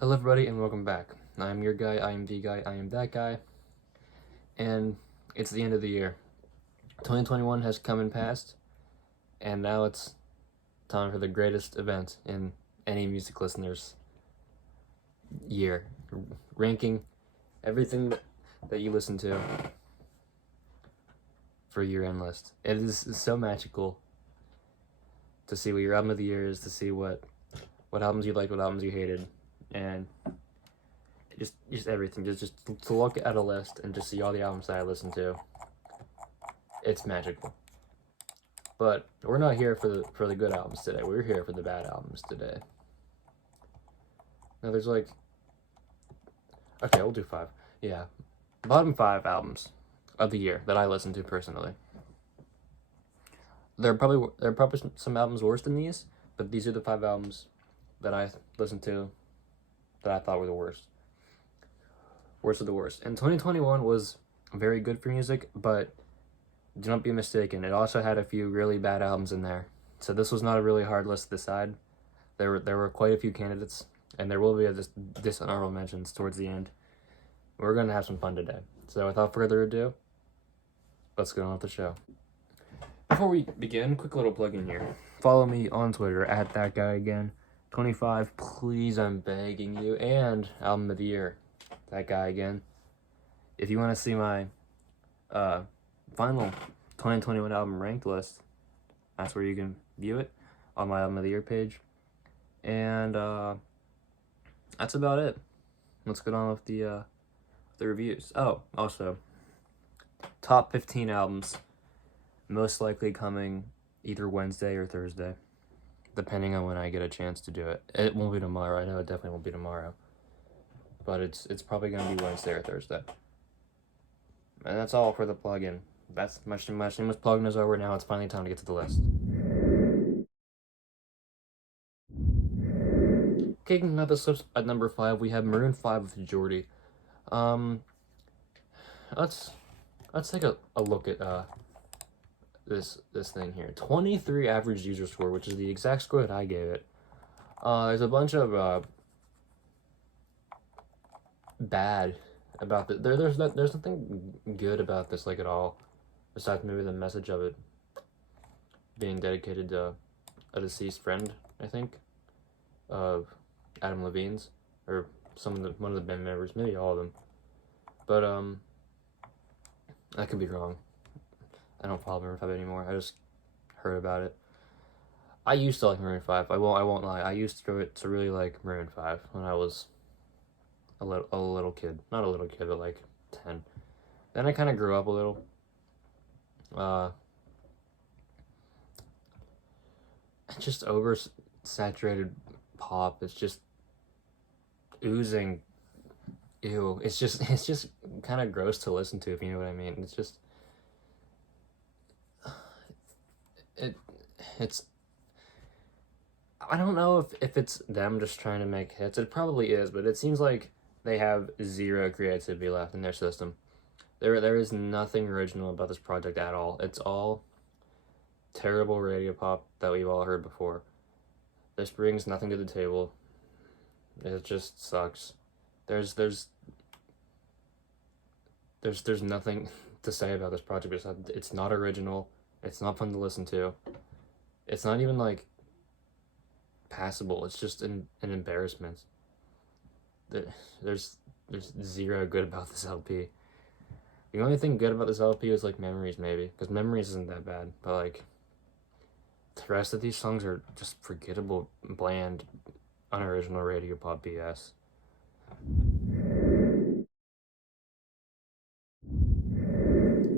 Hello everybody and welcome back. I am your guy, I am the guy, I am that guy, and it's the end of the year. 2021 has come and passed, and now it's time for the greatest event in any music listener's year. Ranking everything that you listen to for year-end list. It is so magical to see what your album of the year is, to see what albums you liked, what albums you hated, and just everything. Just to look at a list and just see all the albums that I listen to. It's magical. But we're not here for the good albums today. We're here for the bad albums today. Now there's okay, we'll do 5. Yeah, bottom 5 albums of the year that I listen to personally. There are probably some albums worse than these, but these are the 5 albums that I listened to that I thought were the worst. Worst of the worst. And 2021 was very good for music, but do not be mistaken, it also had a few really bad albums in there. So this was not a really hard list to decide. There were quite a few candidates, and there will be this honorable mentions towards the end. We're going to have some fun today. So without further ado, let's get on with the show. Before we begin, quick little plug in here. Follow me on Twitter at Thatguyagain'25. Please, I'm begging you. And album of the year, That Guy Again. If you want to see my final 2021 album ranked list, that's where you can view it on my album of the year page. And that's about it. Let's get on with the reviews. Oh, also, top 15 albums most likely coming either Wednesday or Thursday, depending on when I get a chance to do it. It won't be tomorrow. I know it definitely won't be tomorrow, but it's probably gonna be Wednesday or Thursday. And that's all for the plug-in. That's my shameless plug-in is over. Now it's finally time to get to the list. Kicking off this list at number 5, we have Maroon 5 with Jordy. Let's take a look at this thing here. 23 average user score, which is the exact score that I gave it. There's a bunch of bad about it. There's nothing good about this at all, besides maybe the message of it being dedicated to a deceased friend, I think, of Adam Levine's, or one of the band members, maybe all of them. But I could be wrong. I don't follow Maroon 5 anymore. I just heard about it. I used to like Maroon 5. I won't lie. I used to really like Maroon 5 when I was a little kid. Not a little kid, but 10. Then I kind of grew up a little. Just oversaturated pop. It's just oozing. Ew. It's just kind of gross to listen to, if you know what I mean. It's just it's I don't know if it's them just trying to make hits. It probably is, but it seems like they have zero creativity left in their system. There is nothing original about this project at all. It's all terrible radio pop that we've all heard before. This brings nothing to the table. It just sucks. There's nothing to say about this project besides it's not original. It's not fun to listen to. It's not even passable. It's just an embarrassment. There's zero good about this LP. The only thing good about this LP is Memories, maybe, because Memories isn't that bad, but the rest of these songs are just forgettable, bland, unoriginal radio pop BS.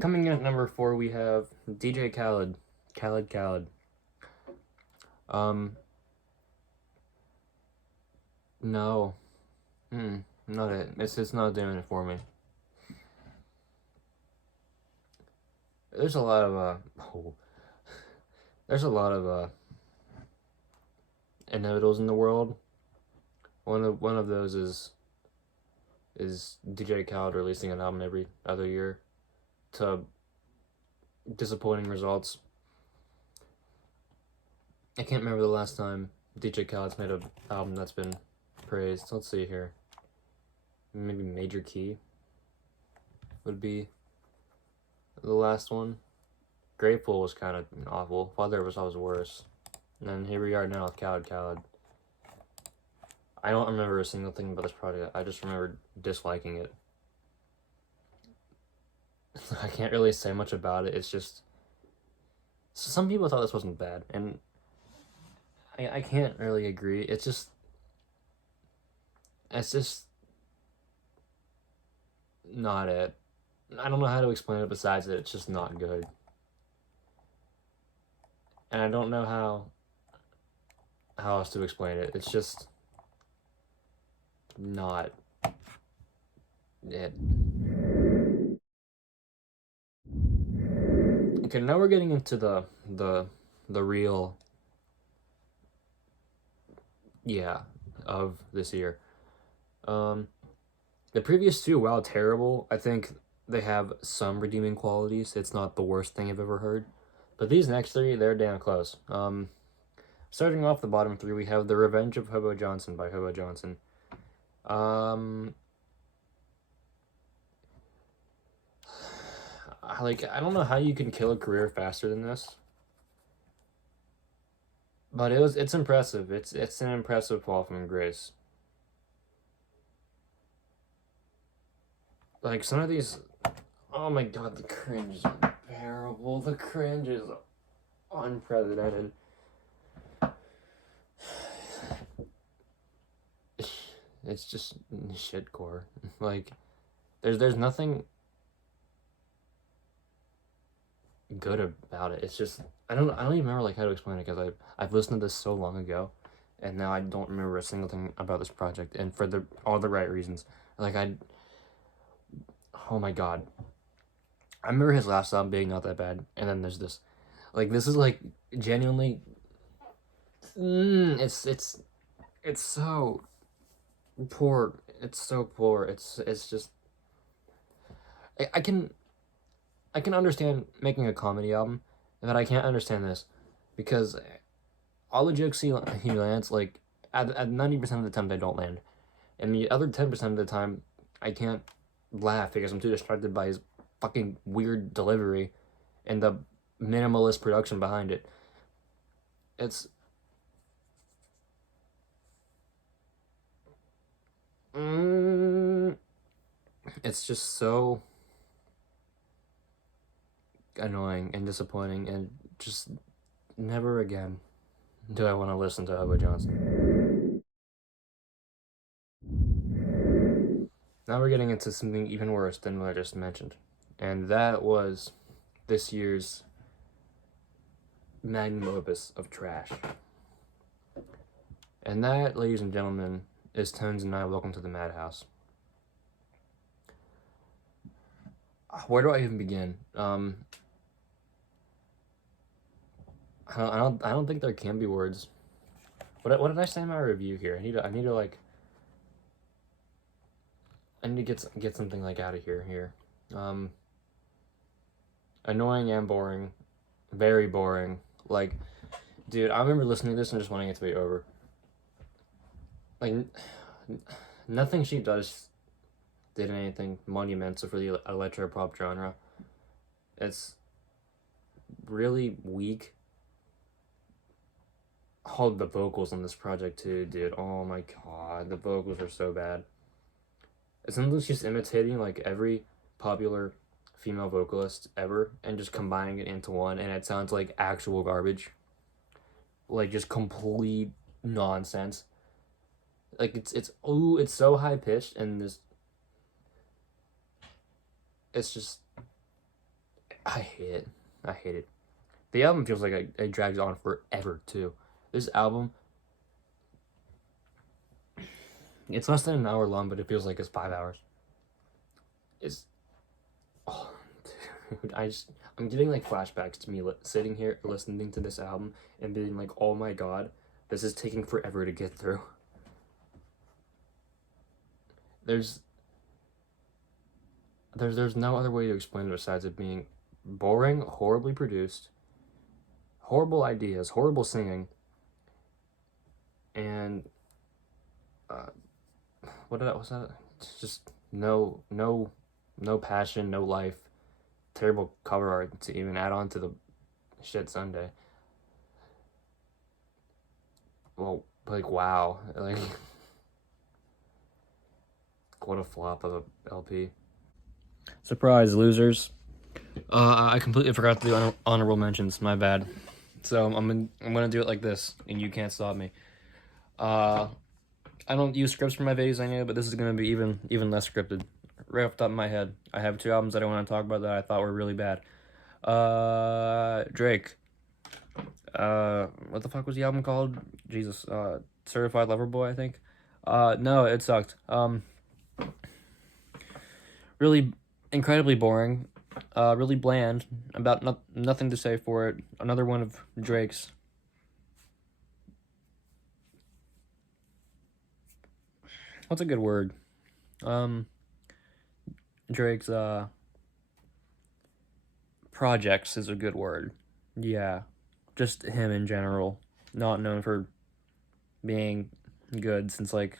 Coming in at number 4, we have DJ Khaled. Khaled. No. Not it. It's not doing it for me. There's a lot of inevitables in the world. One of those is DJ Khaled releasing an album every other year to disappointing results. I can't remember the last time DJ Khaled's made an album that's been praised. Let's see here. Maybe Major Key would be the last one. Grateful was kind of awful. Father was always worse. And then here we are now with Khaled. I don't remember a single thing about this project. I just remember disliking it. I can't really say much about it. It's just some people thought this wasn't bad, and I can't really agree. It's just not it. I don't know how to explain it besides that it's just not good. And I don't know how else to explain it. It's just not it. Okay, now we're getting into the real of this year. The previous two, while terrible, I think they have some redeeming qualities. It's not the worst thing I've ever heard. But these next three, they're damn close. Starting off the bottom three, we have The Revenge of Hobo Johnson by Hobo Johnson. I don't know how you can kill a career faster than this. But it's impressive. It's an impressive fall from grace. Like, some of these... Oh my god, the cringe is unbearable. The cringe is unprecedented. It's just shitcore. Like, there's nothing good about it. It's just... I don't even remember, like, how to explain it, because I've listened to this so long ago, and now I don't remember a single thing about this project, and for all the right reasons. Like, oh my god. I remember his last album being not that bad, and then there's this. Like, this is, like, genuinely... it's so poor. It's so poor. It's just... I can understand making a comedy album, but I can't understand this, because all the jokes he lands, like, at 90% of the time they don't land, and the other 10% of the time I can't laugh because I'm too distracted by his fucking weird delivery and the minimalist production behind it. It's just so annoying and disappointing, and just never again do I want to listen to Hobo Johnson. Now we're getting into something even worse than what I just mentioned, and that was this year's magnum opus of trash. And that, ladies and gentlemen, is Tones and I, Welcome to the Madhouse. Where do I even begin? I don't think there can be words. What did I say in my review here? I need to get something, like, out of here. Annoying and boring. Very boring. Like, dude, I remember listening to this and just wanting it to be over. Like, nothing she does did anything monumental for the electro-pop genre. It's really weak. Oh, the vocals on this project too, dude. Oh my god, the vocals are so bad. Essentially, she's imitating, like, every popular female vocalist ever and just combining it into one, and it sounds like actual garbage. Like, just complete nonsense. Like, it's so high pitched, and it's just, I hate it. The album feels like it drags on forever too. This album, it's less than an hour long, but it feels like it's 5 hours. Oh, dude, I'm getting, like, flashbacks to me sitting here listening to this album and being like, oh my god, this is taking forever to get through. There's no other way to explain it besides it being boring, horribly produced, horrible ideas, horrible singing, and was that? It's just no passion, no life. Terrible cover art to even add on to the shit Sunday. Well, like wow, like what a flop of a LP. Surprise, losers. I completely forgot to do honorable mentions. My bad. So I'm gonna do it like this, and you can't stop me. I don't use scripts for my videos, I know, but this is gonna be even less scripted. Right off the top of my head, I have 2 albums that I want to talk about that I thought were really bad. Drake. What the fuck was the album called? Jesus. Certified Lover Boy, I think. No, it sucked. Really incredibly boring. Really bland. About nothing to say for it. Another one of Drake's. What's a good word? Drake's, projects is a good word. Yeah. Just him in general. Not known for being good since, like,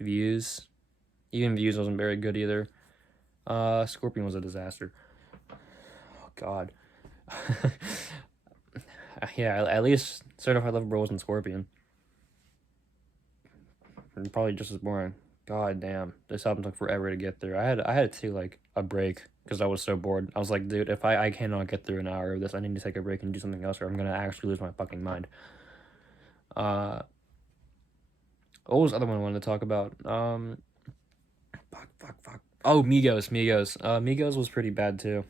Views. Even Views wasn't very good either. Scorpion was a disaster. Oh, God. Yeah, at least Certified Lover Boy wasn't Scorpion. And probably just as boring. God damn, this album took forever to get through. I had to take like a break because I was so bored. I was like, dude, if I cannot get through an hour of this, I need to take a break and do something else, or I'm gonna actually lose my fucking mind. What was the other one I wanted to talk about? Fuck. Oh, Migos. Migos was pretty bad too.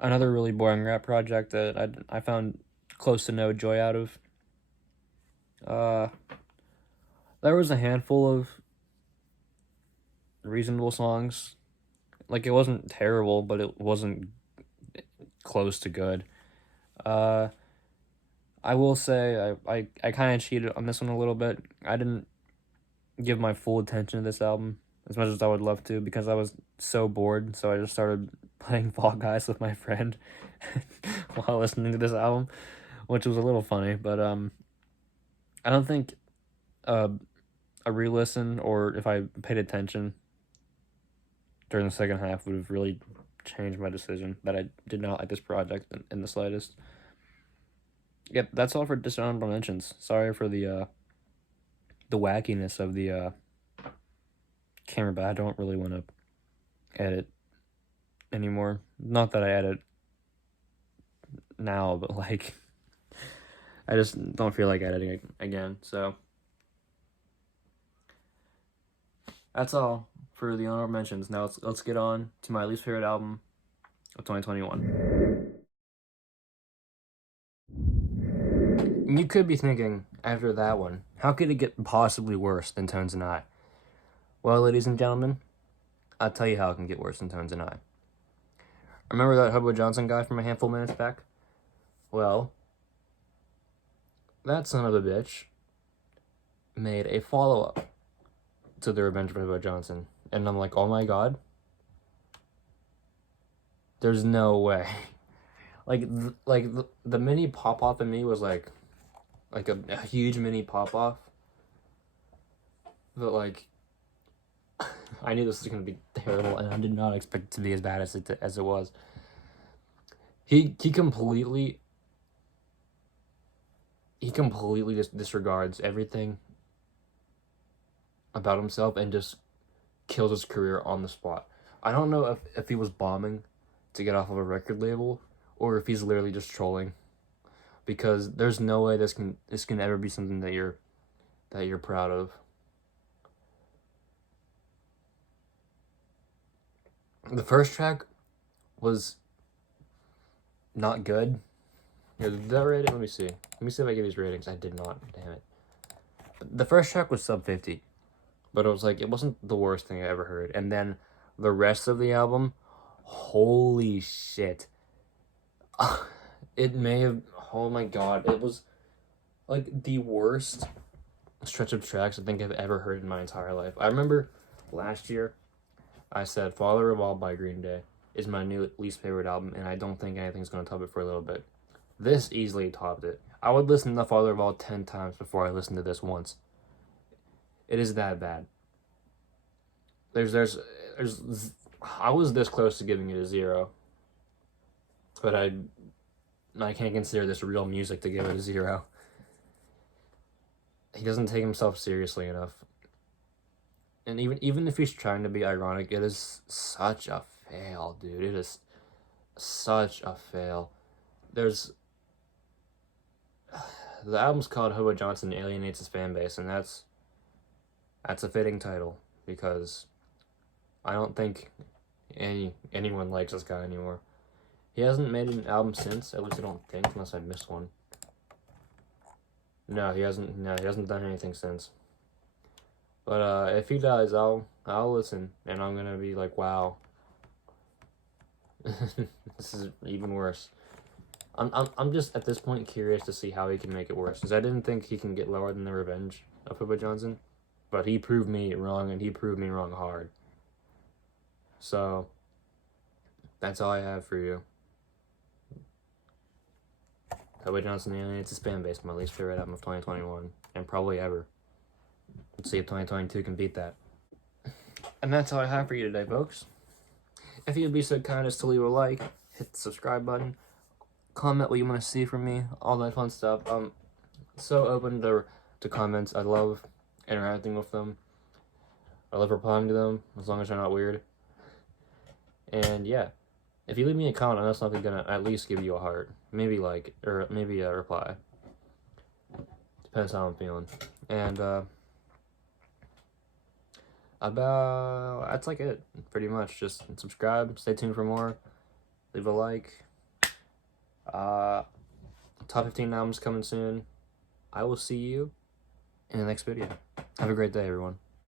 Another really boring rap project that I found close to no joy out of. There was a handful of reasonable songs. Like, it wasn't terrible, but it wasn't close to good. I will say I kind of cheated on this one a little bit. I didn't give my full attention to this album as much as I would love to because I was so bored, so I just started playing Fall Guys with my friend while listening to this album, which was a little funny, but I don't think a re-listen or if I paid attention during the second half would have really changed my decision that I did not like this project in the slightest. Yep, that's all for dishonorable mentions. Sorry for the wackiness of the camera, but I don't really want to edit anymore. Not that I edit now, but like I just don't feel like editing again. So that's all for the honorable mentions. Now let's get on to my least favorite album of 2021. You could be thinking, after that one, how could it get possibly worse than Tones and I? Well, ladies and gentlemen, I'll tell you how it can get worse than Tones and I. Remember that Hobo Johnson guy from a handful of minutes back? Well, that son of a bitch made a follow-up to The Revenge of Hobo Johnson. And I'm like, oh my god. There's no way. The mini pop-off in me was like a huge mini pop-off. But like, I knew this was going to be terrible, and I did not expect it to be as bad as it was. He completely just disregards everything about himself and just kills his career on the spot. I don't know if he was bombing to get off of a record label or if he's literally just trolling, because there's no way this can ever be something that you're proud of. The first track was not good. Yeah, did that rate it? Let me see. Let me see if I give these ratings. I did not. Damn it. The first track was sub 50. But it wasn't the worst thing I ever heard. And then the rest of the album, holy shit. It may have, oh my god. It was like the worst stretch of tracks I think I've ever heard in my entire life. I remember last year, I said Father of All by Green Day is my new least favorite album, and I don't think anything's going to top it for a little bit. This easily topped it. I would listen to Father of All 10 times before I listened to this once. It is that bad. There's I was this close to giving it a 0, but I can't consider this real music to give it a 0. He doesn't take himself seriously enough. And even if he's trying to be ironic, it is such a fail, dude. It is such a fail. The album's called Hobo Johnson Alienates His Fan Base, and that's a fitting title, because I don't think anyone likes this guy anymore. He hasn't made an album since, at least I don't think, unless I missed one. No, he hasn't done anything since. But if he does, I'll listen, and I'm gonna be like, wow, this is even worse. I'm just at this point curious to see how he can make it worse, because I didn't think he can get lower than The Revenge of Hobo Johnson, but he proved me wrong, and he proved me wrong hard. So that's all I have for you. Hobo Johnson Alienates His Fan Base, my least favorite album of 2021, and probably ever. Let's see if 2022 can beat that. And that's all I have for you today, folks. If you'd be so kind as to leave a like, hit the subscribe button, comment what you want to see from me, all that fun stuff. So open to comments. I love interacting with them. I love replying to them, as long as they're not weird. And yeah, if you leave me a comment, I'm most likely gonna at least give you a heart. Maybe like, or maybe a reply. Depends how I'm feeling. And that's like it, pretty much. Just subscribe, stay tuned for more, leave a like. Top 15 albums coming soon. I will see you in the next video. Have a great day, everyone.